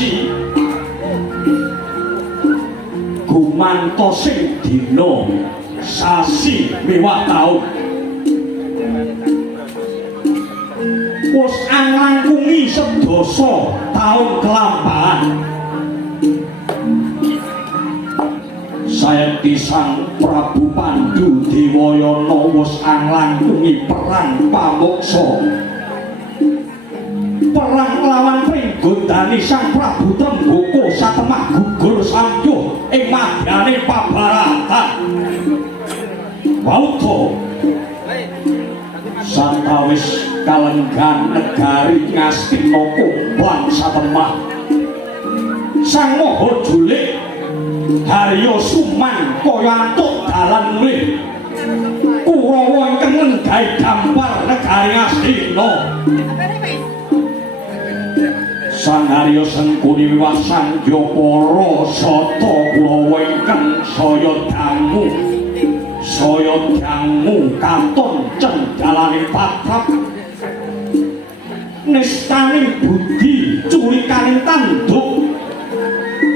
janji gumantos sing dina sasi miwah taun wis anglangungi sedasa taun kelampahan saekti Sang Prabu Pandhu Dewayana wis anglangungi perang pamuksa perang lawan pringgodani Sang Prabu Trembaka satemah gugur sampuh ing madyaning pabaratan wauta santawis kalenggan negari Ngastina kumplang satemah Sang Maha Julik Harya Suman kaya antuk dalan mulih Kurawa ingkang nglenggah dampar negari Ngastina Sang Harya Sengkuni wiwah Sang Jopara sata Kurawa ingkang saya dangu katon cendalaning patrap nistaning budi curikaning tanduk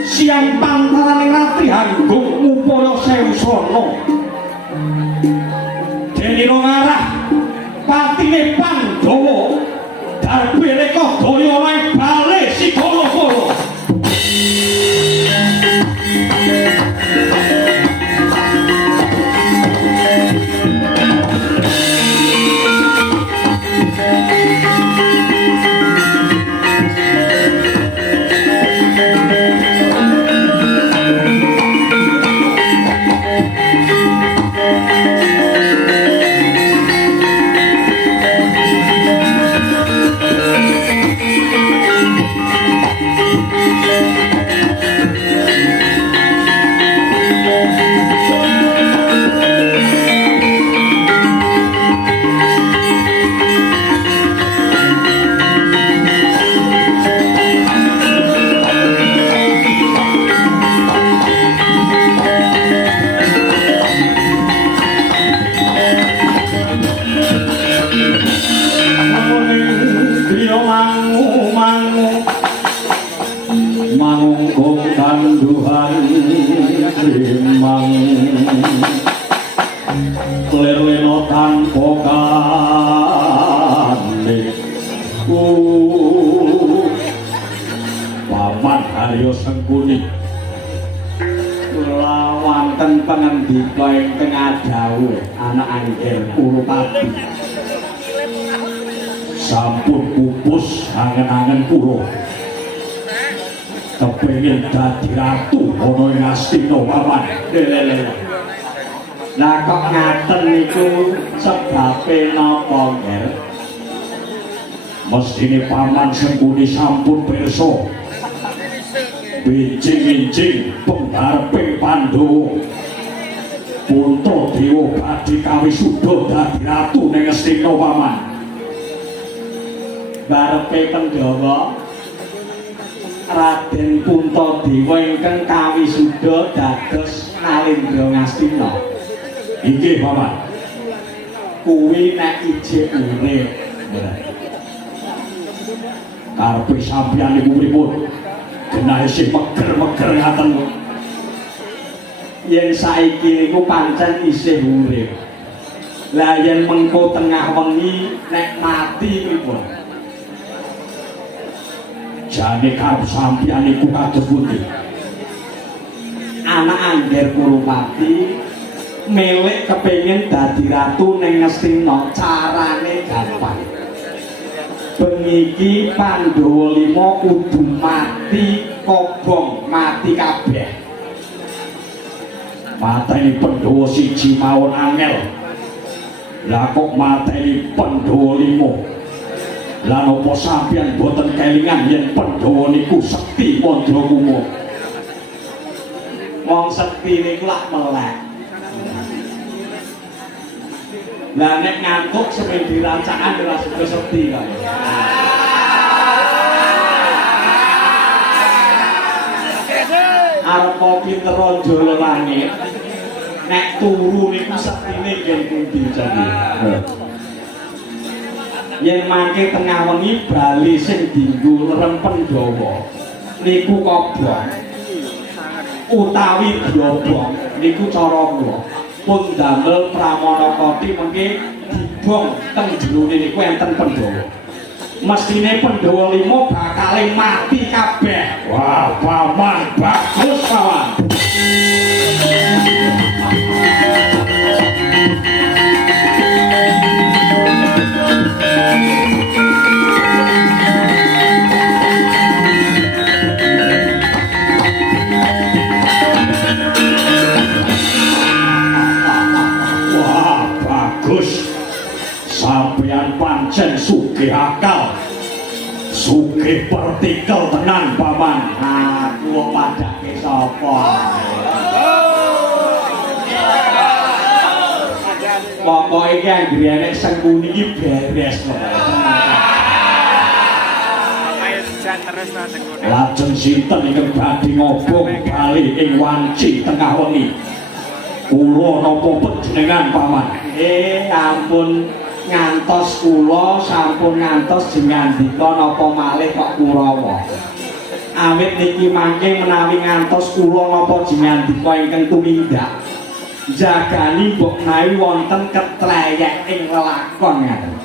siang pantaraning ratri hanggung upaya sewsana denira ngarah patine Pandhawa darbe reka daya lae bale Sigala-kala Sengkuni lawanten pangandika ingkang adhawuh anak Angger Kurupati sampun pupus angen-angen kula kepengin dadi ratu ana ing Astina Waman. Lah kok ngaten niku sebabe napa, Nger? Mestine Paman Sengkuni sampun pirsa bincing-bincing pengharpe Pandhawa Puntadewa badhe kawisuda dadi ratu ning Astina Waman. Barepe Pandhawa Raden Puntadewa ingkang kawisuda dados Nalendra Ngastina. Inggih, Paman. Kuwi nek ijik urip. Karepe sampeyan niku pripun? Genah isih meger-meger ngaten. Yen saiki niku pancen isih urip. Lah yen mengko tengah wengi nek mati pripun? Jane karep sampeyan niku kados pundi? Anak Angger Kurupati melek kepengin dadi ratu ning Ngastina, carane gampang. Bengi iki Pandhawa 5 kudu mati kobong, mati kabeh. Mateni Pandhawa 1 mawon angel. Lah kok mateni Pandhawa 5. Lah napa sampeyan boten kelingan yen Pandhawa niku sekti Mandraguna. Wong sekti niku lak melek. Lah nek ngantuk semen dirancaan ora sekti kok. Arep pinter jolo langit. Nek turu niku sektine yen pundi jane. Yen mangke tengah wengi bali sing dienggo lerem Pandhawa. niku kobong utawi diobong niku cara kula pun damel pramana koti mengke dibong teng jerone niku enten Pandhawa mestine Pandhawa 5 bakal mati kabeh. Wah paman bagus paman. Sampeyan pancen sugih akal sugih partikel tenan paman. Aku padake sapa pokoke iki anggere enek sengkuni iki beres lho. Lajeng sinten ingkang badhe ngobong bali ing wanci tengah wengi kula napa panjenengan paman? Ampun ngantos kula sampun ngantos jengandika napa malih kok Kurawa. Awit niki mangke menawi ngantos kula napa jengandika ingkang tumindak jagani mbok menawi wonten ketrayek ing lelakon ngaten.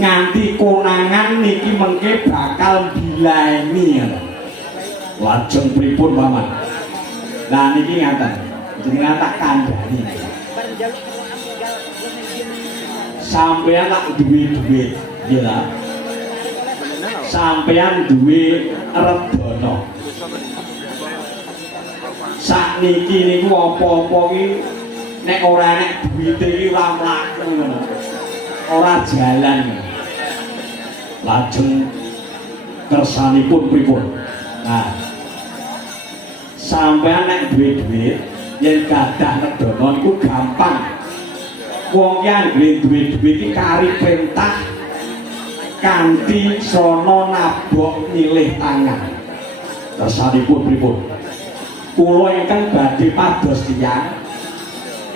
Nganti konangan niki mengke bakal dilaeni. Lajeng pripun paman? Lah niki ngaten. Jenengan tak kandhani. Sampeyan tak duwe duit, nggih ta? Sampeyan duwe redana. Sakniki niku apa-apa iki nek ora enek duwite iki ora mlaku ngono. Ora jalan. Lajeng kersanipun pripun? Nah. Sampeyan nek duwe duit, yen gadah redana niku gampang. Wong yang duwe iki kari perintah kanthi sono nabok nyilih tangan. Kersanipun pripun? Kula ingkang badhe pados tiyang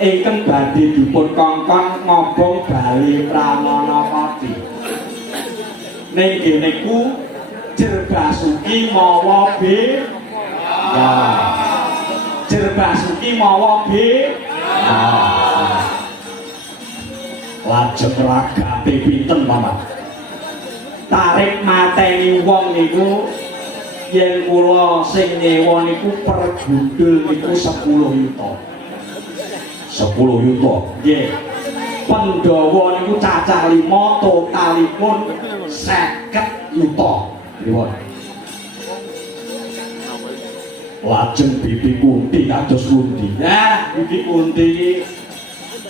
ingkang badhe dipun kongkon ngobong bali pramana pati. Ning kene ku Jerbasuki mawa be ya. Jerbasuki mawa be ya. Lajeng ragate pinten paman? Tarik mateni wong niku yen kula sing nyewa niku per gundul niku 10 yuta. 10 yuta. Nggih. Pandhawa niku cacah 5 totalipun 50 yuta. Pripun? Lajeng Bibi Kunti kados pundi? Nah, Bibi Kunti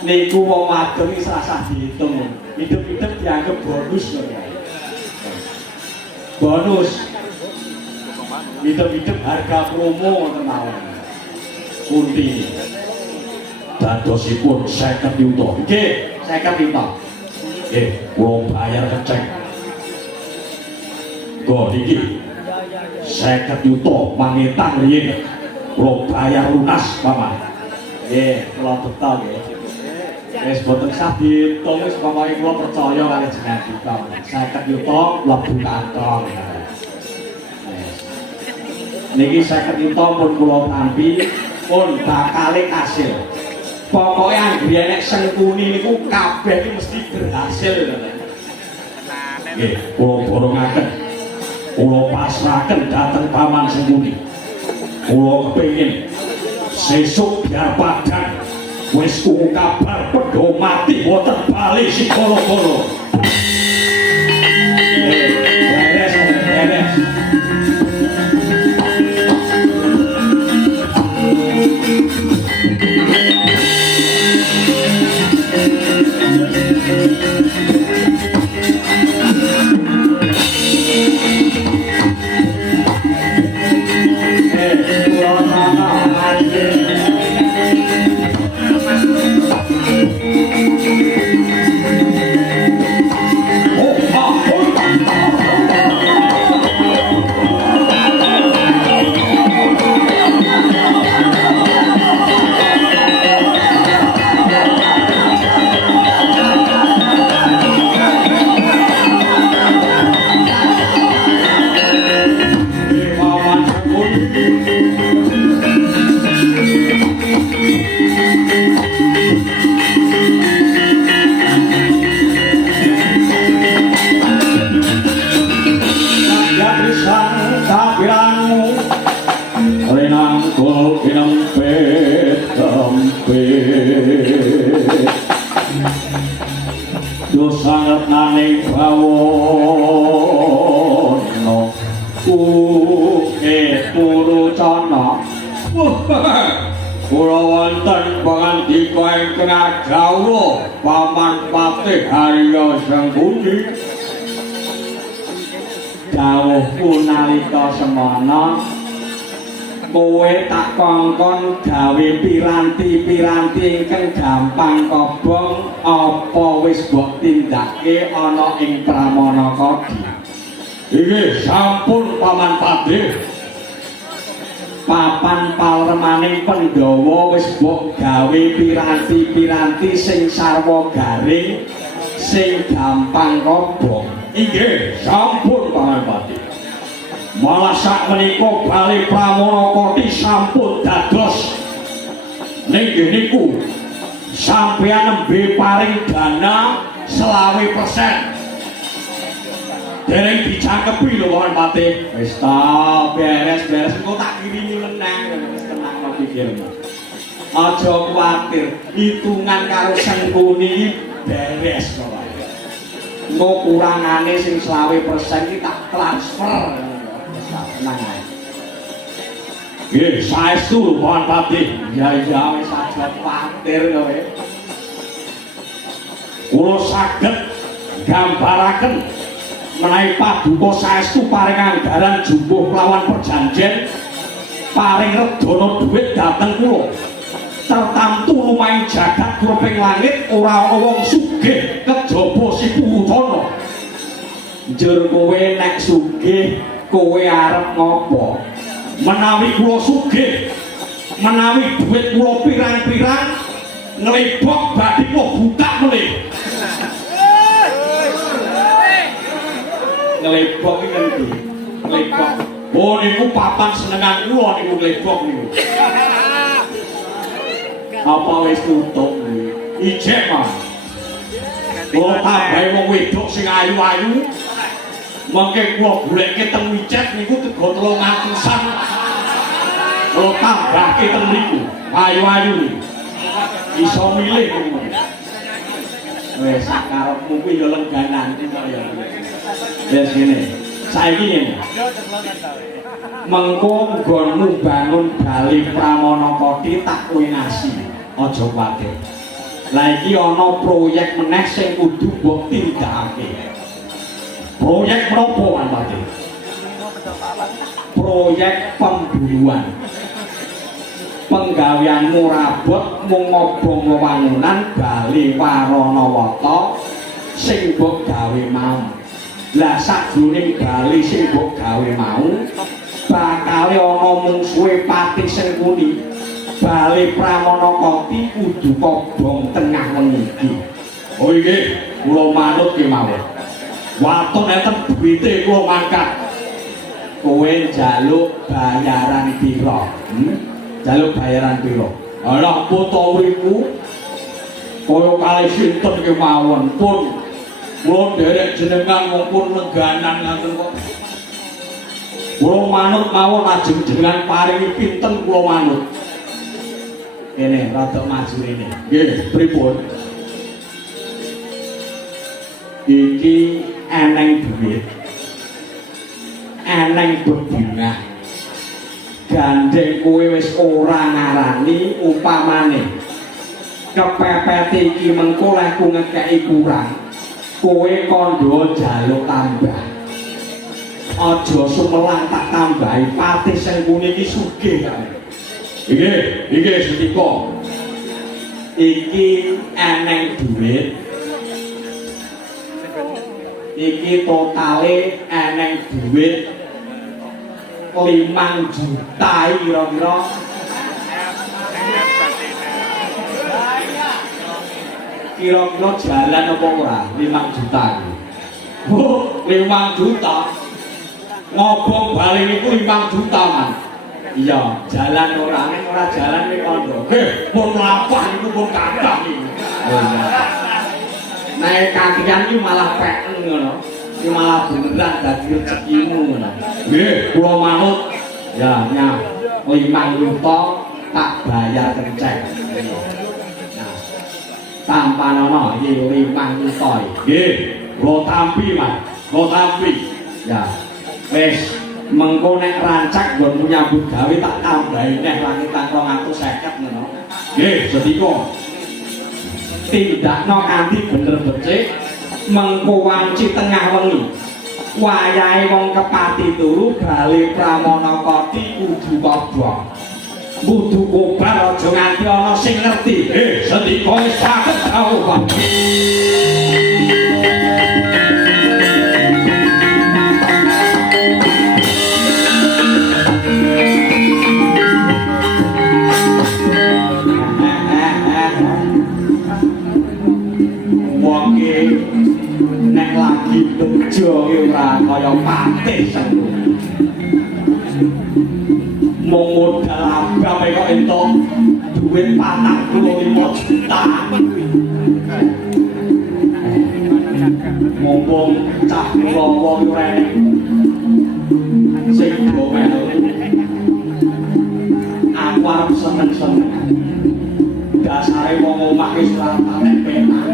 niku wong wadon iki rasah diitung. Hidup-hidup dianggap bonus lho ya. Bonus. Hidup-hidup harga promo tenan. Kunti. Dadosipun 50 yuta. Nggih, 50 yuta. Nggih, kula bayar kecek. Go iki 50 yuta mangetan riyen. Kula bayar lunas, Paman. Nggih, kula betal nggih. Wis boten sah diitung wis pokoke kula percaya kali jenengan kita. 50 yuta mlebu kantong. Niki 50 yuta pun kula tampi pun bakal kasil. Pokoke anggere nek sengkuni niku kabeh iki mesti berhasil. Nggih, kula borongaken. Kula pasrahaken dhateng Paman Sengkuni. Kula kepengin sesuk biar padang wis krungu kabar padha mati boten bali sikala-kala. Beres. Purucana. Kula wonten pangandika ingkang agawuh Paman Patih Harya Sengkuni. Dawuhku nalika semana kowe tak kongkon gawe piranti-piranti ingkang gampang kobong apa wis mbok tindake ana ing Pramana Kodi. Iki sampun Paman Patih. Papan palermaning Pandhawa wis mbok gawe piranti-piranti sing sarwa garing sing gampang kobong. Inggih sampun Paman Patih. Malah sak menika Bali Pramana Kodi sampun dados nggih niku sampeyan nembe paring dana 20%. Dereng dicangkepi lho Paman Patih. Wis ta beres-beres engko tak kirimi meneh wis tenang kok pikirmu. Aja kuwatir, hitungan karo Sengkuni beres kok. Engko kurangane sing 20% iki tak transfer. Tenang ae. Nggih, saestu Paman Patih. Ya wis aja kuwatir kowe. Kula saged gambaraken menawi paduka saestu paring anggaran jumbuh lawan perjanjian paring redana dhuwit dhateng kula. Tertamtu lumaing jagat kruping langit ora ana wong sugih kejaba si Purucana. Njur kowe nek sugih kowe arep ngopo? Menawi kula sugih, menawi dhuwit kula pirang-pirang nglebok badhe kula buka melih. Nglebok iki ngendi? Nglebok. Oh niku papan senengan kula niku nglebok niku. Apa wis tutup niku? Ijek mah. Kula tambahi wong wedok sing ayu-ayu. Mangke kula goleke teng wicet niku tego 300-an. Kula tambahke teng niku. Ayu-ayu niku. Iso milih niku. Wis sakarepmu kuwi ya lengganan kok ya. Wis ngene. Saiki ngene. Mengko nggonmu bangun Bali Pramana Kodi tak kowe ngasi. Aja kuwatir. Lah iki ana proyek meneh sing kudu mbok tindakake. Proyek menapa Paman Patih? Proyek pembunuhan. Penggaweanmu rabot mung ngobong wewangunan Bali Waranawata sing mbok gawe mau. Lah sakjroning Bali sing mbok gawe mau bakal ana mungsuhe Patih Sengkuni. Bali Pramana Kodi kudu kobong tengah wengi iki. Oh nggih, kula manut ki mawon. Waton enten duwite kula mangkat. Kowe njaluk bayaran pira? Njaluk bayaran pira? Ala potowriku kaya kalih sinten ki mawon pun kula nderek jenengan maupun lengganan ngaten kok. Kula manut mawon ajeng jenengan paringi pinten kula manut. Ini rada maju ini. Nggih, pripun? Iki eneng duit. Eneng bebungah. Gandeng kowe wis ora ngarani upamane. Kepepet iki mengko lek ku ngekeki kurang. Kowe kandha njaluk tambah. Aja sumelang tak tambahi Patih Sengkuni iki sugih kae. Iki setika. Iki eneng duit. Iki totale eneng duit 5 juta kira-kira. Kira-kira jalan apa ora 5 juta iki. Oh, 5 juta. Ngobong Bali niku 5 juta, Man. Iya, jalan ora jalan ning kono. Pun lapah niku pun kathah iki. Oh iya. Nek kakian iki malah peken ngono. Iki malah beneran dadi rezekimu ngono. Nggih, kula manut. Ya, 5 juta tak bayar kenceng. Nah, tanpa nono iki 5 juta iki. Nggih, kula tampi, Mas. Kula tampi. Ya. Wis mengko nek rancak nggon nyambut gawe tak tambahi neh langitan 250 ngono. Nggih, sedika. Tindakno kanthi bener becik mengko wanci tengah wengi. Wayahe wong kepati turu bali pramana koti kudu kobong. Kudu kobar aja nganti ana sing ngerti. Sedika wis saged kawuh. Nek lagi bejo ora kaya patih sendu. Mung modal abang kok entuk duit 45 juta. Mumpung cah kula ora sing gomel. Aku arep seneng-seneng. Dasare wong omah wis ora patek penak.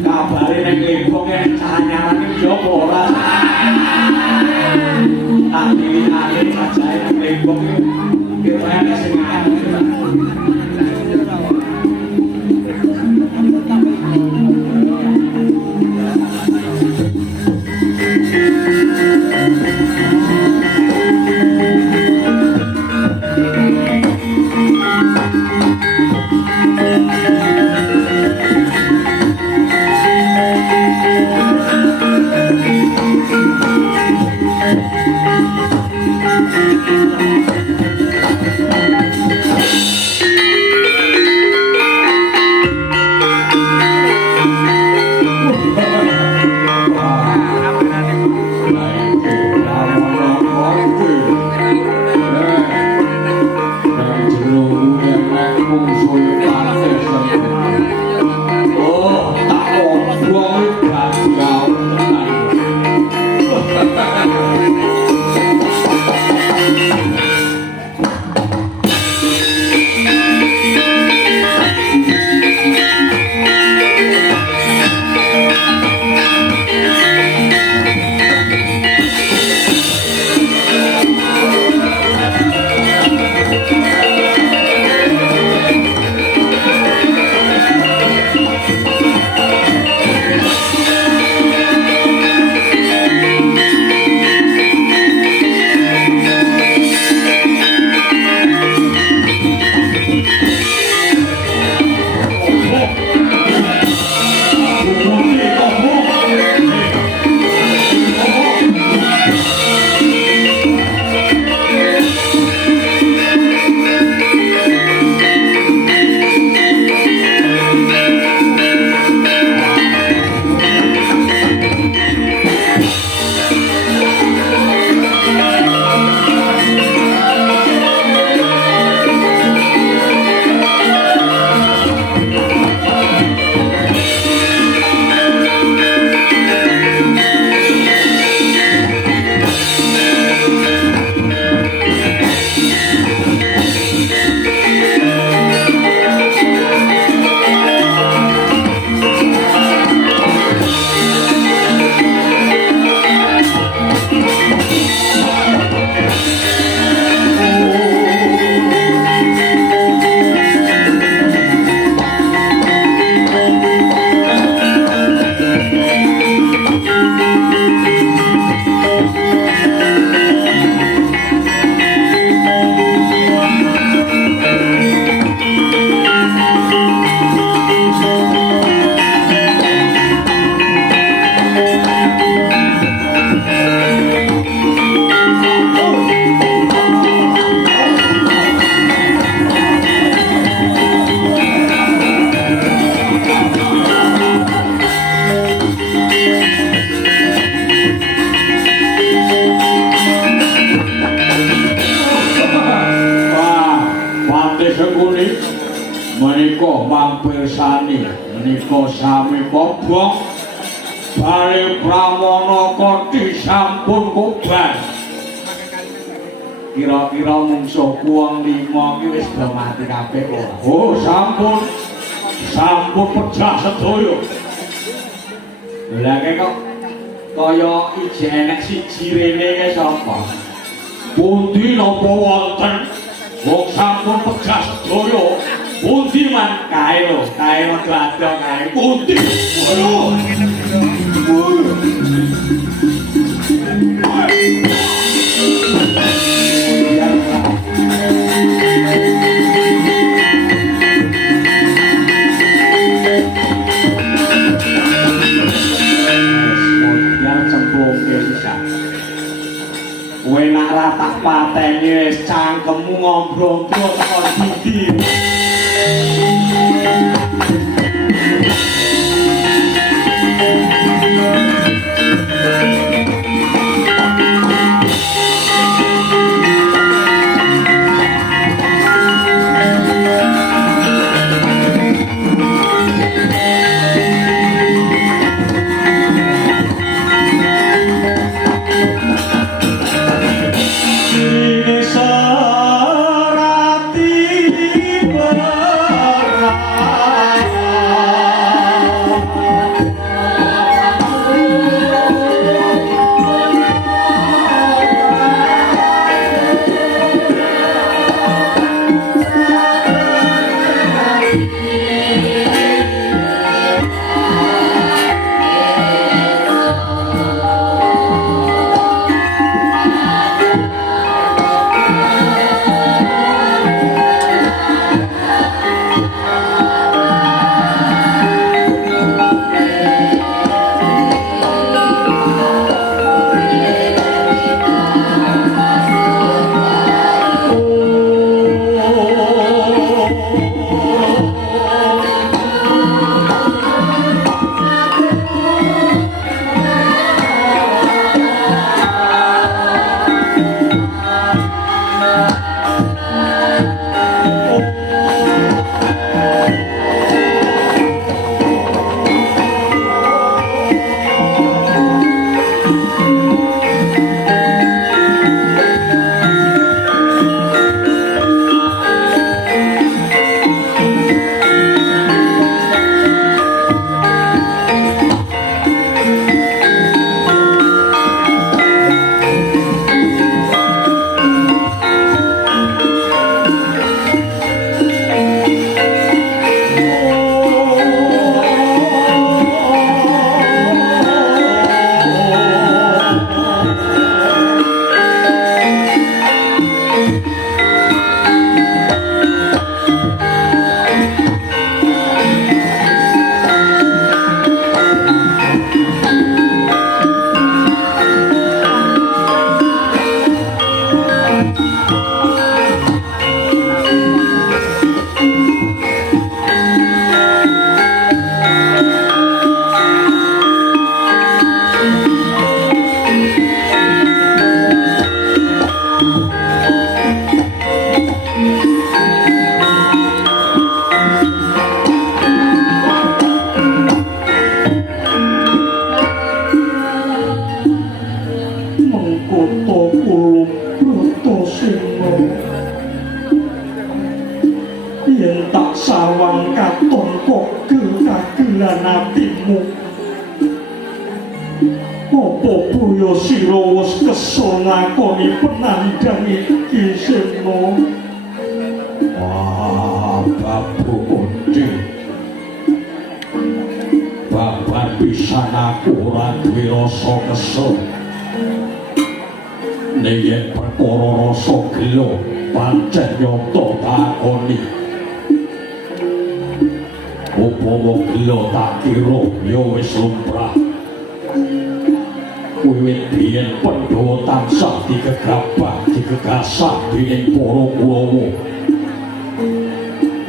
Kabare nek lembong nek cara nyarane yo ora. Ali-ali ajae nek lembong yo ora sing menika mampir sani menika sami kobong bali pramana koti sampun kobar kira-kira mungsuh kuwang 5 iki wis do mati kabeh ora. Oh sampun pecah sedaya Lah kok kaya iji enek siji rene ke sapa? Pundi napa wonten? Wong sampun pegas sedaya. Pundi man kae lho, kae gladhong kae. Pundi? Waduh. Kowe nak ra tak pateni wis cangkemmu ngombro-ombro teko ndi.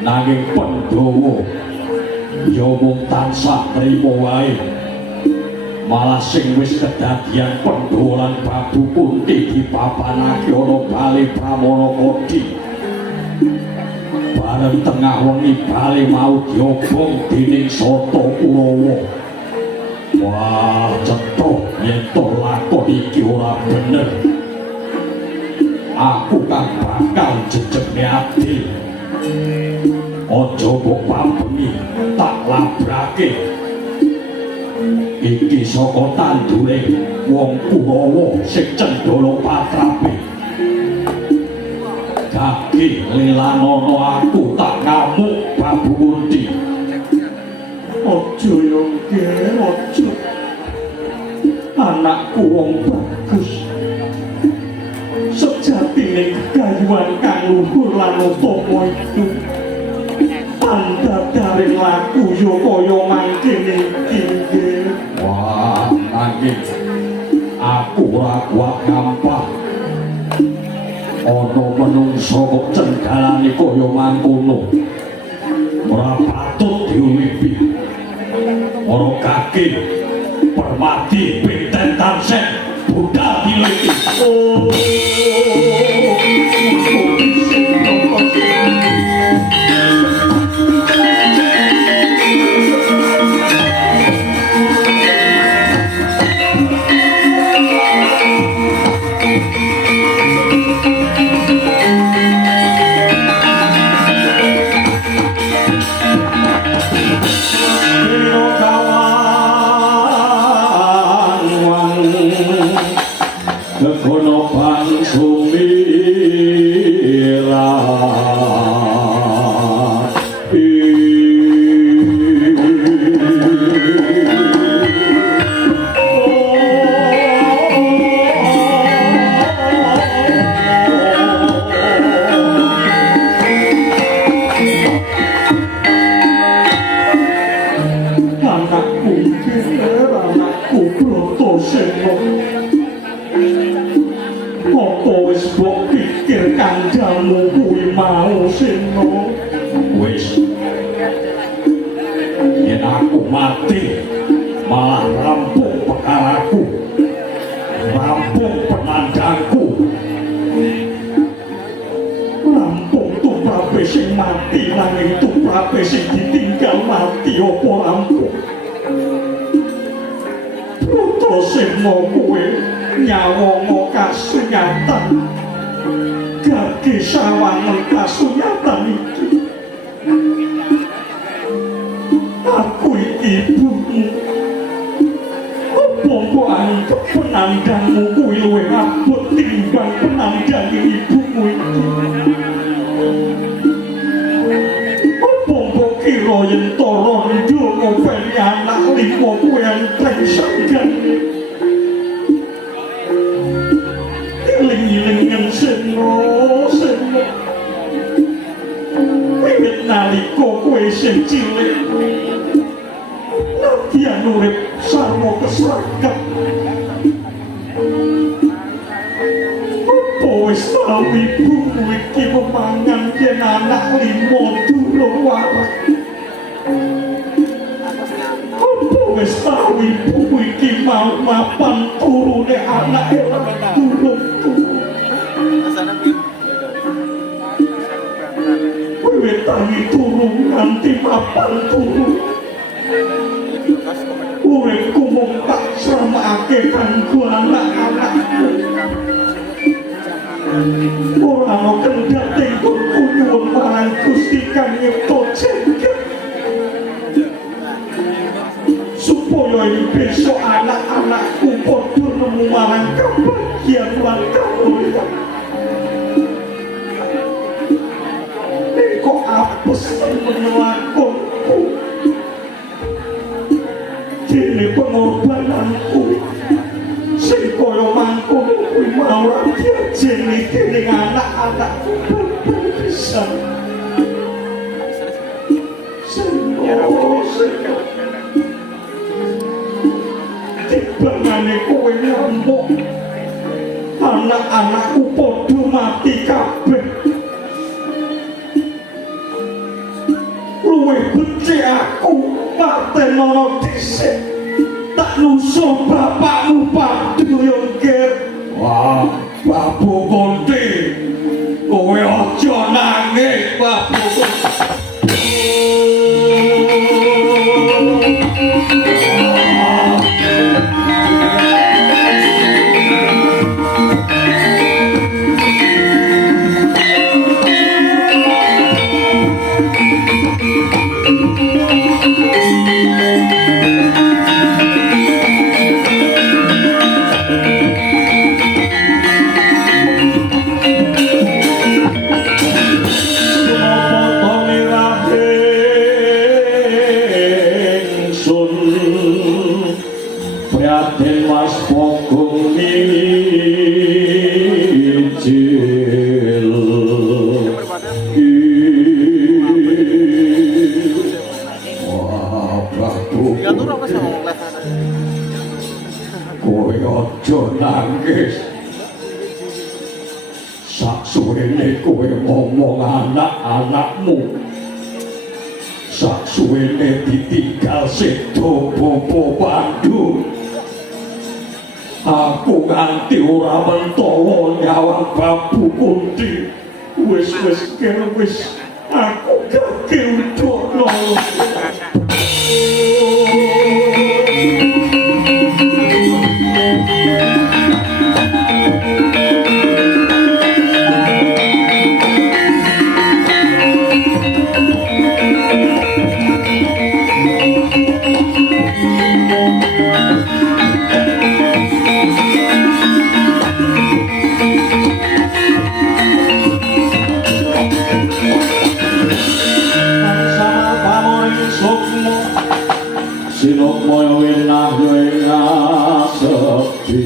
Nanging Pandhawa ya mung tansah trima wae. Malah sing wis kedadian Pandhawa lan Prabu Kunti dipapanake ana bale Pramana Kodi. Bareng tengah wengi bale mau diobong dening Sata Kurawa. Wah, cetha yen to lakon iki ora bener. Aku kang bakal jejegne adil. Aja mbok pampeni tak labrake. iki saka tandure wong Kurawa sing cendhala patrape. Kaki lilanana aku tak ngamuk Babu Kunti. Aja yo nggih, aja. Anakku wong bagus. Sejatine kegayuhan kang luhur lan utama iku pandadaring laku yo kaya mangkene iki. Wah, nanging aku ora kuat ngampah. Ana menungsa kok cendhalane kaya mangkono. Ora patut diulipi. Ora kaki permati benten tansek budal diliti. Kekono pangsumira anakku Bratasena. Apa wis mbok pikir kandhamu kuwi mau Sena? Wis. Yen aku mati malah rampung perkaraku. Rampung penandangku. Rampung tuprape sing mati nanging tuprape sing ditinggal mati apa rampung. Bratasena kowe nyawa kasunyatan gage sawangan kasunyatan iki. Aku iki ibumu. Apa kok anggap penandangmu kuwi luwih abot timbang penandang ibumu iki? Apa kok kira yen tara nduk ngopeni anak limo kuwi enteng sanggan? Iling-ilingan Sena, Sena. Wiwit nalika kowe sing cilik, nadyan urip sarwa kesragat. Apa wis tau ibumu iki memangan yen anak limo durung waras? Apa wis tau ibumu iki mau mapan turune anake durung? Wiwit tangi turun nganti mapan turun. Uripku mung tak sramakake kanggo anak-anakku. Ora ana kendhat ing nyuwun marang Gusti Kang nyipta jagat. Supaya besok anak-anakku padha nemu marang kabagyan lan kamulyan. Kok apes menelakonku dene pengorbananku sing kaya mangkono kuwi mau ora diajeni dening anak-anakku pisan. Dibangane kowe nyambuk anak-anakku padha mati kabeh. Luwih becik aku patenono dhisik tak nusul bapakmu Paduyung Ger. Wah, Babu Kunti, kowe aja nangis Babu Kunti. ojo nangis. Saksuwene kowe ngomong anak-anakmu, saksuwene ditinggal sedo Bobo Bandung, aku nganti ora mentolo nyawang Babu Kunti. Wis kene wis aku gak udono. Sinukmaya winah winah sepi,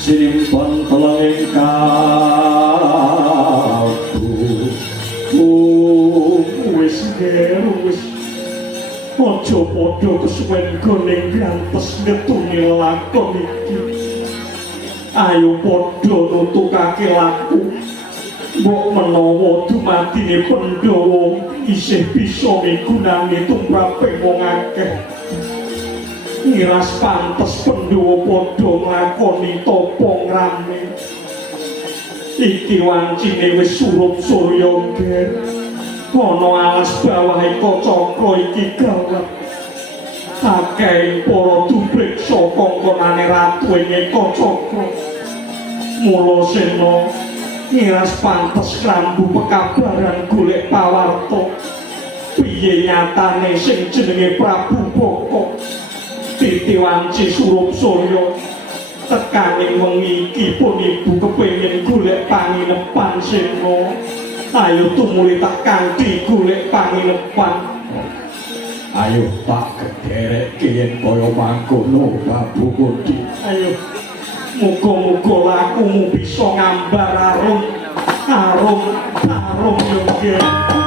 simpen telenging kalbu. Wis wis aja padha kesuwen goning gantes ngetuni lakon iki. Ayo padha nutukake laku. Mbok menawa dumatine Pandhawa isih bisa migunani tumraping wong akeh, ngiras pantes Pandhawa padha nglakoni tapa ngrame. Iki wancine wis surup surya ger, ana alas bawahe kacakra iki gawat. Akeh para dupreksa kongkonane ratu ing kacakra. Mula Sena ngiras pantes klambu pekabaran golek pawarta. Piye nyatane sing jenenge Prabu Boko Titiwanci Surup Surya tekaning wengi iki pun ibu kepengin golek panginepan Sena. Ayo tumuli tak kanthi golek panginepan. Ayo tak kedereke yen kaya mangkono Babu Kunti. Ayo muga-muga lakumu bisa ngambar arum yo.